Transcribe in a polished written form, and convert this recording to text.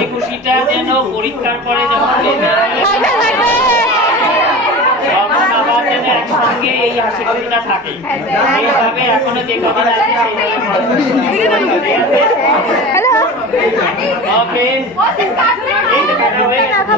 হাসি খুশিটা যেন পরীক্ষার পরে যখন তখন আবার যেন একসঙ্গে এই হাসি খুশিটা থাকে। এইভাবে এখনো যে কদিন আছে ওকে, এই তো কাটা হয়ে গেছে।